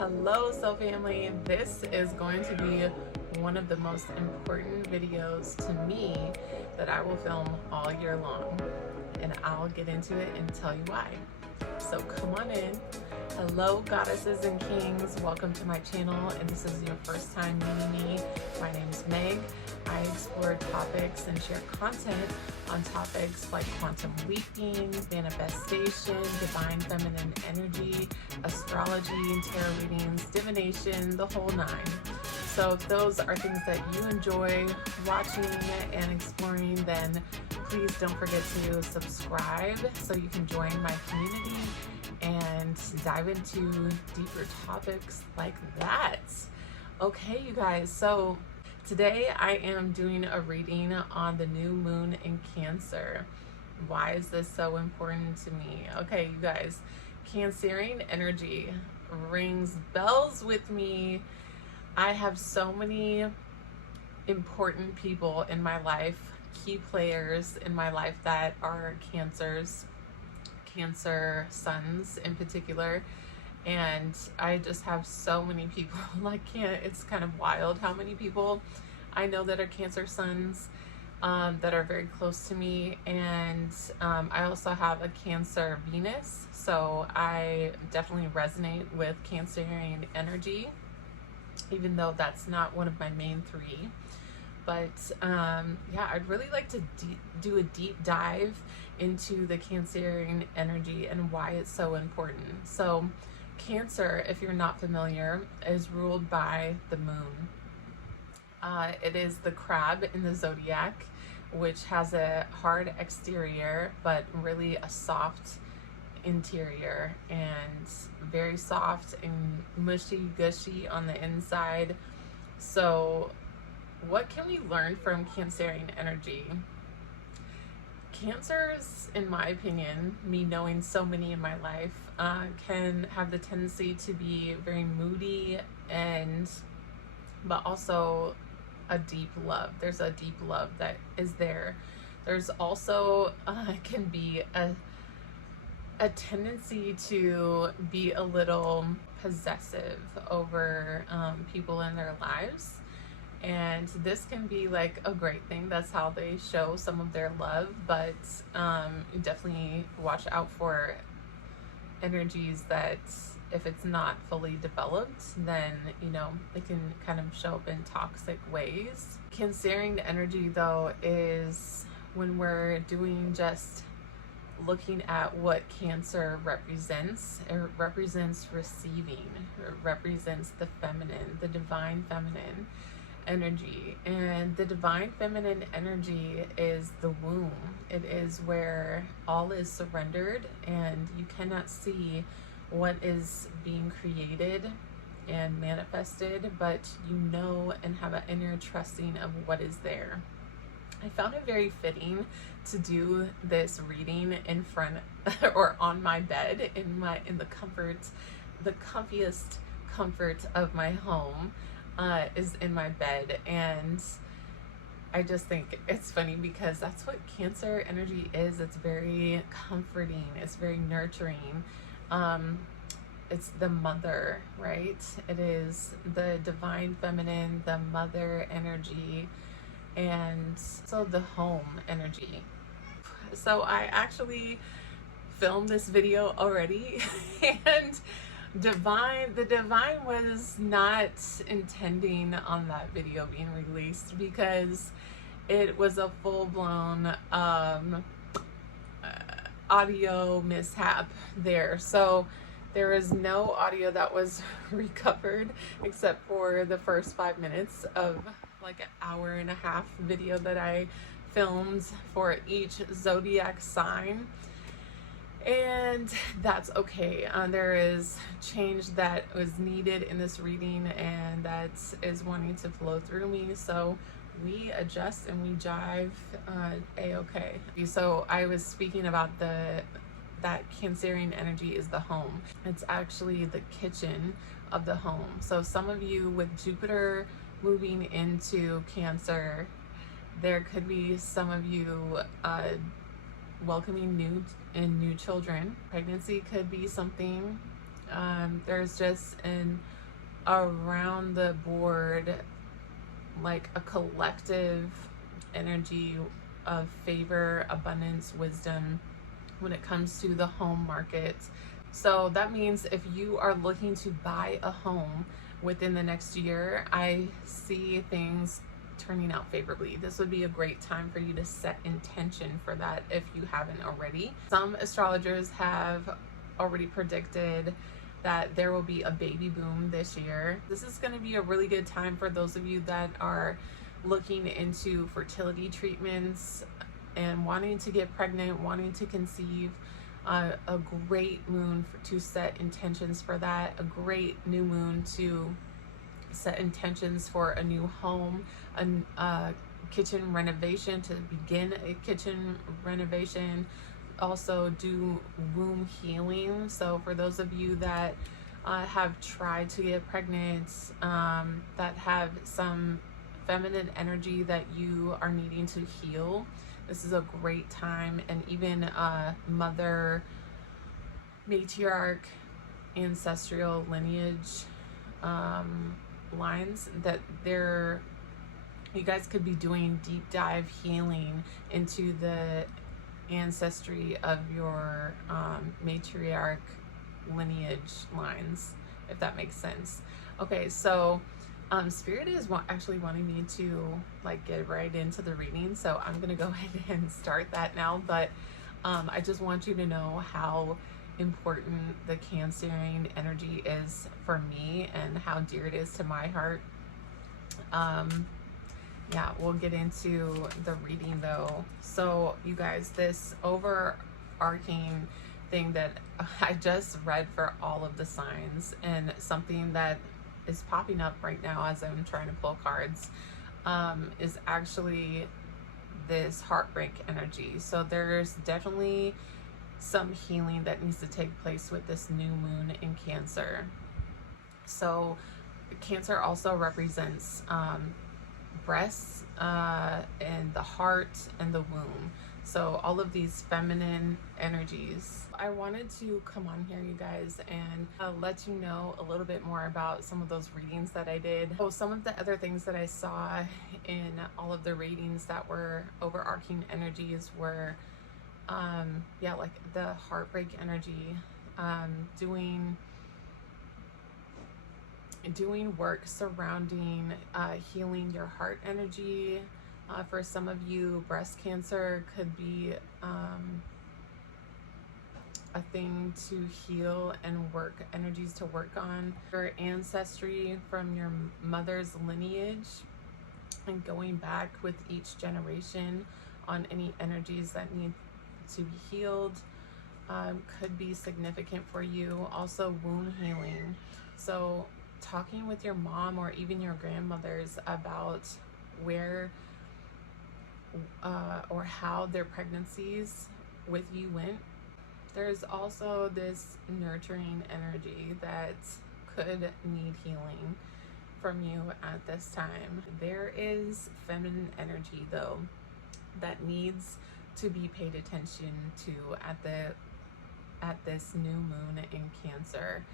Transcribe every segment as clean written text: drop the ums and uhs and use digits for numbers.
Hello, Soul Family. This is going to be one of the most important videos to me that I will film all year long, and I'll get into it and tell you why. So come on in. Hello, goddesses and kings. Welcome to my channel, and this is your first time meeting me. My name is Meg. I explore topics and share content on topics like quantum leaping, manifestation, divine feminine energy, astrology, tarot readings, divination, the whole nine. So if those are things that you enjoy watching and exploring, then please don't forget to subscribe so you can join my community and dive into deeper topics like that. Okay, you guys, so today I am doing a reading on the new moon in Cancer. Why is this so important to me? Okay, you guys, Cancerian energy rings bells with me. I have so many important people in my life, key players in my life that are Cancers, Cancer suns in particular, and I just have so many people. It's kind of wild how many people I know that are Cancer suns that are very close to me. And I also have a Cancer Venus, so I definitely resonate with Cancerian energy, even though that's not one of my main three. But yeah, I'd really like to do a deep dive into the Cancerian energy and why it's so important. So Cancer, if you're not familiar, is ruled by the moon. It is the crab in the zodiac, which has a hard exterior but really a soft interior, and very soft and mushy gushy on the inside. So what can we learn from Cancerian energy? Cancers, in my opinion, me knowing so many in my life, can have the tendency to be very moody, but also a deep love. There's a deep love that is there. There's also can be a tendency to be a little possessive over people in their lives. And this can be like a great thing. That's how they show some of their love, but definitely watch out for energies that, if it's not fully developed, then it can kind of show up in toxic ways. Cancerian energy, though, is when we're doing just looking at what Cancer represents. It represents receiving. It represents the feminine, the divine feminine energy. And the divine feminine energy is the womb. It is where all is surrendered and you cannot see what is being created and manifested, but you know and have an inner trusting of what is there. I found it very fitting to do this reading in front or on my bed in the comfiest comfort of my home. Is in my bed, and I just think it's funny because that's what Cancer energy is. It's very comforting, it's very nurturing. It's the mother, right? It is the divine feminine, the mother energy, and so the home energy. So I actually filmed this video already and the divine was not intending on that video being released because it was a full-blown audio mishap there. So there is no audio that was recovered except for the first 5 minutes of like an hour-and-a-half video that I filmed for each zodiac sign. And that's okay. There is change that was needed in this reading, and that is wanting to flow through me. So we adjust and we jive a-okay. So I was speaking about that Cancerian energy is the home. It's actually the kitchen of the home. So some of you with Jupiter moving into Cancer, there could be some of you welcoming new children. Pregnancy could be something There's just an around the board, like a collective energy of favor, abundance, wisdom when it comes to the home market. So that means if you are looking to buy a home within the next year, I see things turning out favorably. This would be a great time for you to set intention for that if you haven't already. Some astrologers have already predicted that there will be a baby boom this year. This is going to be a really good time for those of you that are looking into fertility treatments and wanting to get pregnant, wanting to conceive. A great moon to set intentions for that. A great new moon to set intentions for a new home, a kitchen renovation, to begin a kitchen renovation. Also do womb healing. So for those of you that have tried to get pregnant, that have some feminine energy that you are needing to heal, this is a great time. And even mother, matriarch, ancestral lineage lines, that you guys could be doing deep dive healing into the ancestry of your matriarch lineage lines, if that makes sense. Okay, so Spirit is actually wanting me to like get right into the reading, so I'm gonna go ahead and start that now. But I just want you to know how important the Cancerian energy is for me and how dear it is to my heart. Yeah, we'll get into the reading though. So you guys, this overarching thing that I just read for all of the signs, and something that is popping up right now as I'm trying to pull cards, is actually this heartbreak energy. So there's definitely some healing that needs to take place with this new moon in Cancer. So Cancer also represents breasts and the heart and the womb. So all of these feminine energies. I wanted to come on here, you guys, and let you know a little bit more about some of those readings that I did. So some of the other things that I saw in all of the readings that were overarching energies were yeah, like the heartbreak energy, doing work surrounding healing your heart energy. For some of you, breast cancer could be a thing to heal and work, energies to work on. Your ancestry from your mother's lineage, and going back with each generation on any energies that need to be healed, could be significant for you. Also womb healing. So talking with your mom or even your grandmothers about where or how their pregnancies with you went. There's also this nurturing energy that could need healing from you at this time. There is feminine energy though that needs to be paid attention to at this new moon in Cancer.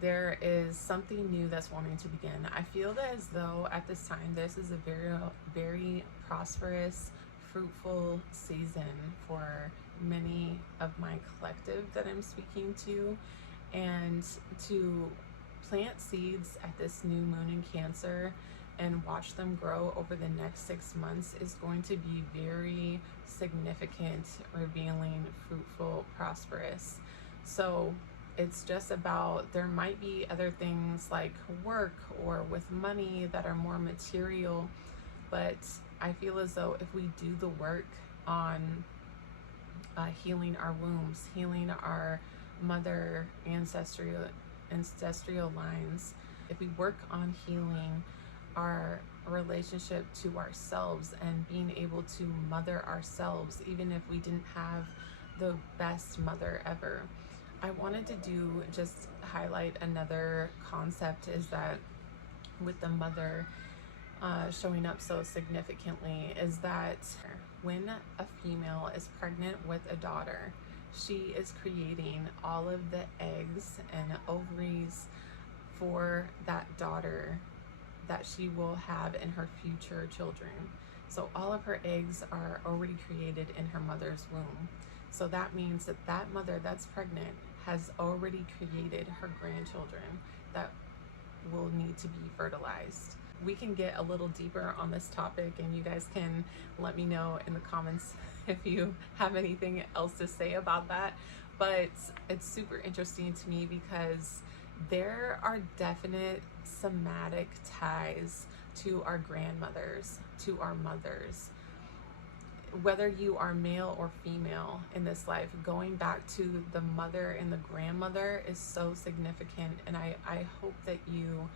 There is something new that's wanting to begin. I feel that as though at this time, this is a very, very prosperous, fruitful season for many of my collective that I'm speaking to, and to plant seeds at this new moon in Cancer and watch them grow over the next 6 months is going to be very significant, revealing, fruitful, prosperous. So it's just about, there might be other things like work or with money that are more material, but I feel as though if we do the work on healing our wombs, healing our mother ancestral lines, if we work on healing our relationship to ourselves and being able to mother ourselves, even if we didn't have the best mother ever. I wanted to just highlight another concept, is that with the mother showing up so significantly, is that when a female is pregnant with a daughter, she is creating all of the eggs and ovaries for that daughter that she will have in her future children. So all of her eggs are already created in her mother's womb. So that means that that mother that's pregnant has already created her grandchildren that will need to be fertilized. We can get a little deeper on this topic, and you guys can let me know in the comments if you have anything else to say about that. But it's super interesting to me because there are definite somatic ties to our grandmothers, to our mothers. Whether you are male or female in this life, going back to the mother and the grandmother is so significant. And I hope that you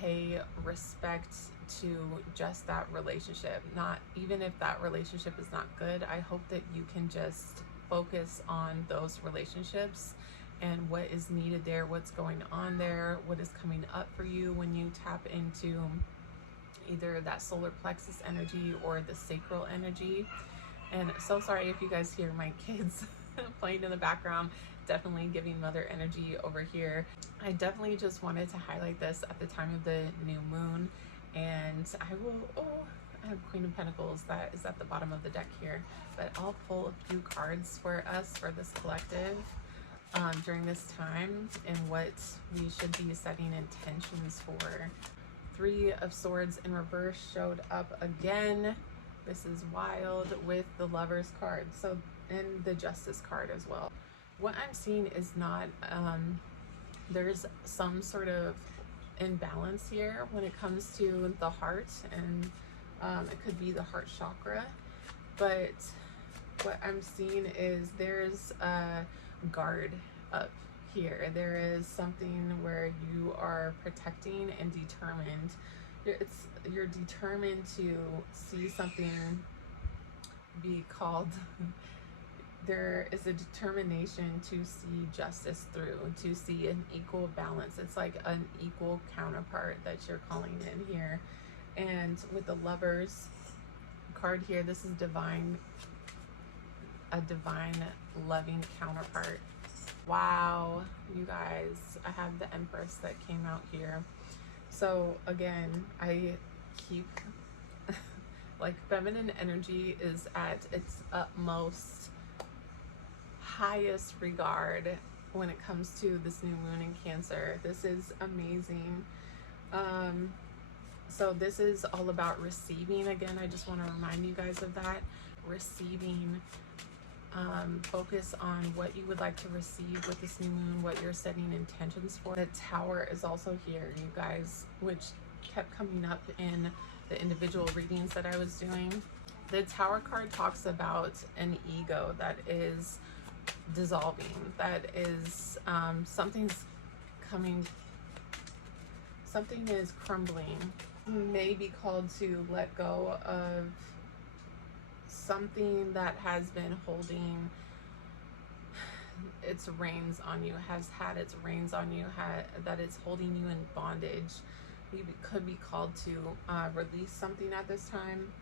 pay respect to just that relationship. Not even if that relationship is not good, I hope that you can just focus on those relationships and what is needed there, what's going on there, what is coming up for you when you tap into either that solar plexus energy or the sacral energy. And so sorry if you guys hear my kids playing in the background, definitely giving mother energy over here. I definitely just wanted to highlight this at the time of the new moon. And I have Queen of Pentacles that is at the bottom of the deck here, but I'll pull a few cards for us for this collective during this time and what we should be setting intentions for. Three of Swords in reverse showed up again. This is wild with the Lovers card, so, and the Justice card as well. What I'm seeing is not, there's some sort of imbalance here when it comes to the heart, and it could be the heart chakra, but what I'm seeing is there's a guard up here. There is something where you are protecting and determined. You're determined to see something be called. There is a determination to see justice through, to see an equal balance. It's like an equal counterpart that you're calling in here. And with the Lovers card here, this is divine, a divine loving counterpart. Wow, you guys, I have the Empress that came out here. So again, I keep like feminine energy is at its utmost highest regard when it comes to this new moon in Cancer. This is amazing. So this is all about receiving. Again, I just want to remind you guys of that. Receiving. Focus on what you would like to receive with this new moon, what you're setting intentions for. The Tower is also here, you guys, which kept coming up in the individual readings that I was doing. The Tower card talks about an ego that is dissolving, that is something's coming, something is crumbling. You may be called to let go of something that has been holding its reins on you, has had its reins on you, that it's holding you in bondage. You could be called to release something at this time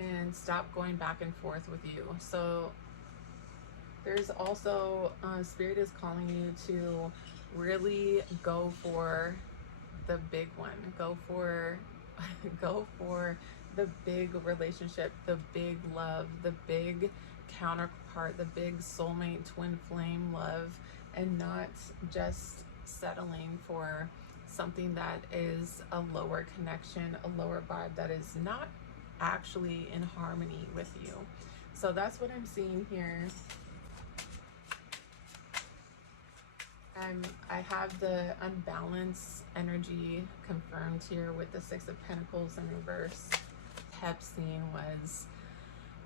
and stop going back and forth with you. So there's also Spirit is calling you to really go for the big one. Go for the big relationship, the big love, the big counterpart, the big soulmate, twin flame love, and not just settling for something that is a lower connection, a lower vibe that is not actually in harmony with you. So that's what I'm seeing here. I have the unbalanced energy confirmed here with the Six of Pentacles in reverse. Scene was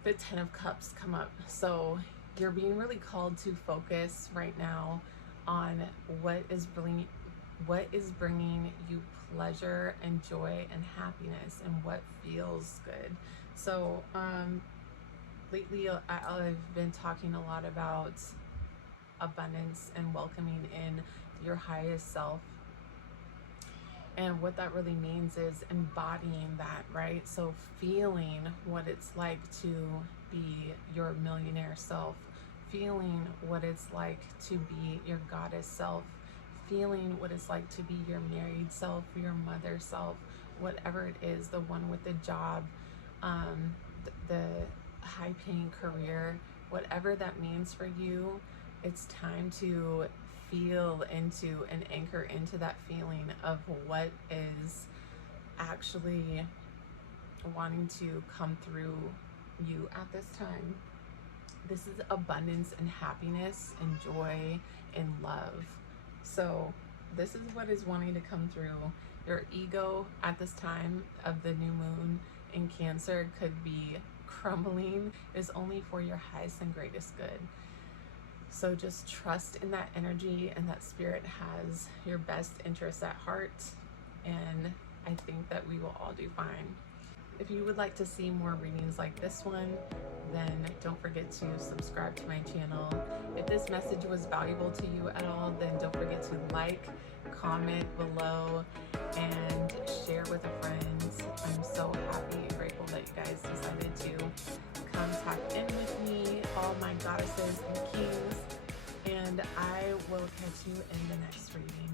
the Ten of Cups come up. So you're being really called to focus right now on what is bringing you pleasure and joy and happiness and what feels good. So lately I've been talking a lot about abundance and welcoming in your highest self. And what that really means is embodying that, right? So feeling what it's like to be your millionaire self, feeling what it's like to be your goddess self, feeling what it's like to be your married self, your mother self, whatever it is, the one with the job, the high paying career, whatever that means for you. It's time to feel into and anchor into that feeling of what is actually wanting to come through you at this time. This is abundance and happiness and joy and love. So this is what is wanting to come through. Your ego at this time of the new moon in Cancer could be crumbling. Is only for your highest and greatest good. So just trust in that energy, and that spirit has your best interests at heart, and I think that we will all do fine. If you would like to see more readings like this one, then don't forget to subscribe to my channel. If this message was valuable to you at all, then don't forget to like, comment below, and share with a friend. I'm so happy and grateful that you guys decided to come tap in with me, all my goddesses and kings, and I will catch you in the next reading.